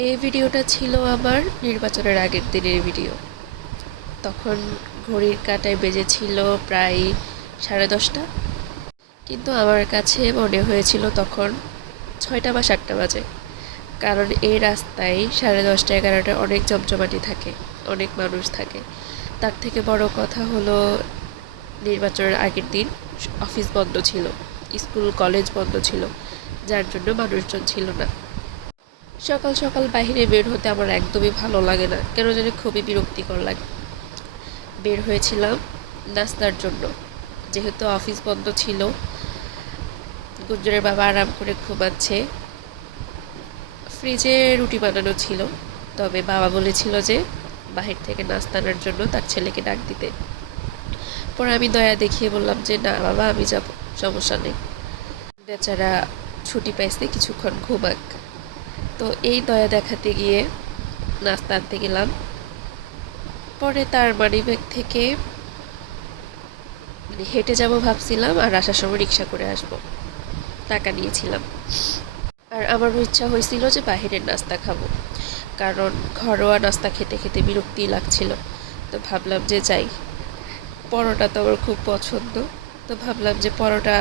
এই ভিডিওটা ছিল আমার নির্বাচনের আগের দিনের ভিডিও। তখন ঘড়ির কাঁটায় বেজেছিল প্রায় 10:30। কিন্তু আমার কাছে মনে হয়েছিল তখন 6টা বা 7টা বাজে। কারণ এই রাস্তায় 10:30 11টায় অনেক জমজমাটি থাকে, অনেক মানুষ থাকে। তার থেকে বড় কথা হলো নির্বাচনের আগের দিন অফিস বন্ধ ছিল, স্কুল কলেজ বন্ধ ছিল, যার জন্য মানুষজন ছিল না। সকাল সকাল বাইরে বের হতে আমার একদমই ভালো লাগে না, কেন জানি খুবই বিরক্তিকর লাগে। বের হয়েছিলাম নাস্তার জন্য, যেহেতু অফিস বন্ধ ছিল। গুঞ্জনের বাবা আরাম করে ঘুমাচ্ছে, ফ্রিজে রুটি বানানো ছিল, তবে বাবা বলেছিল যে বাহির থেকে নাস্তা আনার জন্য তার ছেলেকে ডাক দিতে। পরে আমি দয়া দেখিয়ে বললাম যে না বাবা, আমি যাব, সমস্যা নেই, বেচারা ছুটি পাইছে, কিছুক্ষণ ঘুমাক। তো এই দয়া দেখাতে গিয়ে নাস্তা আনতে গেলাম। পরে তার মানিব্যাগ থেকে হেঁটে যাব ভাবছিলাম, আর আসার সময় রিক্সা করে আসব, টাকা নিয়েছিলাম। আর আমারও ইচ্ছা হয়েছিল যে বাহিরের নাস্তা খাবো, কারণ ঘরোয়া নাস্তা খেতে খেতে বিরক্তি লাগছিল। তো ভাবলাম যে যাই, পরোটা তো আমার খুব পছন্দ। তো ভাবলাম যে পরোটা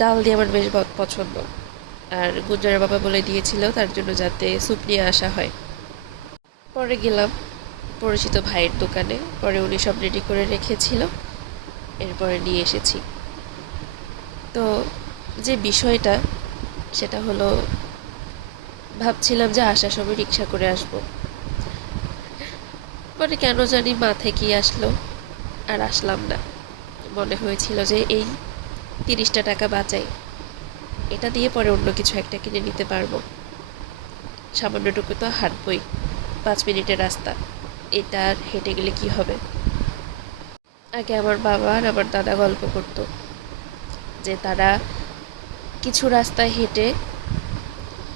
ডাল দিয়ে আমার বেশ পছন্দ। আর গুঞ্জনের বাবা বলে দিয়েছিল তার জন্য যাতে স্যুপ নিয়ে আসা হয়। পরে গেলাম পরিচিত ভাইয়ের দোকানে, পরে উনি সব রেডি করে রেখেছিল, এরপরে নিয়ে এসেছি। তো যে বিষয়টা, সেটা হলো ভাবছিলাম যে আসার সময় রিক্সা করে আসব, পরে কেন জানি মাথায় কি আসলো, আর আসলাম না। মনে হয়েছিল যে এই 30টা টাকা বাঁচাই, এটা দিয়ে পরে অন্য কিছু একটা কিনে নিতে পারবো। সামান্যটুকু তো হাঁটবই, 5 মিনিটের রাস্তা, এটা আর হেঁটে গেলে কি হবে। আগে আমার বাবা আর আমার দাদা গল্প করতো যে তারা কিছু রাস্তায় হেঁটে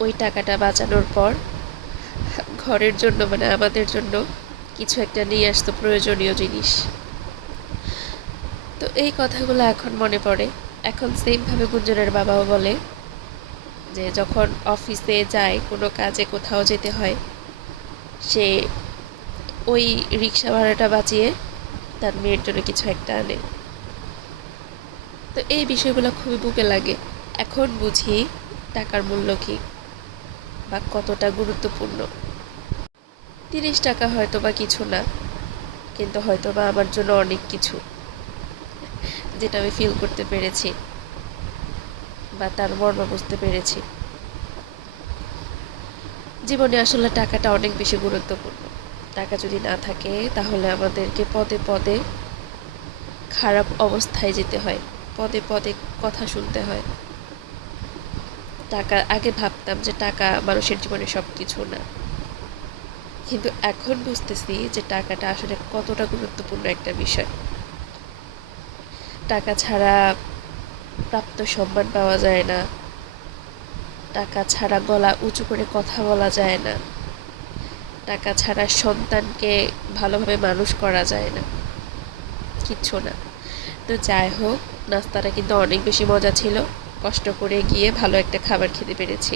ওই টাকাটা বাঁচানোর পর ঘরের জন্য, মানে আমাদের জন্য কিছু একটা নিয়ে আসতো, প্রয়োজনীয় জিনিস। তো এই কথাগুলো এখন মনে পড়ে। এখন সেমভাবে গুঞ্জনের বাবাও বলে যে যখন অফিসে যায়, কোনো কাজে কোথাও যেতে হয়, সে ওই রিক্সা ভাড়াটা বাঁচিয়ে তার মেয়ের জন্য কিছু একটা আনে। তো এই বিষয়গুলো খুবই বুকে লাগে। এখন বুঝি টাকার মূল্য কী বা কতটা গুরুত্বপূর্ণ। 30 টাকা হয়তো বা কিছু না, কিন্তু হয়তো বা আমার জন্য অনেক কিছু, যেটা আমি ফিল করতে পেরেছি বা তার মর্ম বুঝতে পেরেছি। জীবনে আসলে টাকাটা অনেক বেশি গুরুত্বপূর্ণ। টাকা যদি না থাকে তাহলে আমাদেরকে পদে পদে খারাপ অবস্থায় যেতে হয়, পদে পদে কথা শুনতে হয়। টাকা, আগে ভাবতাম যে টাকা মানুষের জীবনে সব কিছু না, কিন্তু এখন বুঝতেছি যে টাকাটা আসলে কতটা গুরুত্বপূর্ণ একটা বিষয়। টাকা ছাড়া প্রাপ্ত সম্মান পাওয়া যায় না, টাকা ছাড়া গলা উঁচু করে কথা বলা যায় না, টাকা ছাড়া সন্তানকে ভালোভাবে মানুষ করা যায় না, কিচ্ছু না। তো যাই হোক, নাস্তাটা কিন্তু অনেক বেশি মজা ছিল, কষ্ট করে গিয়ে ভালো একটা খাবার খেতে পেরেছি।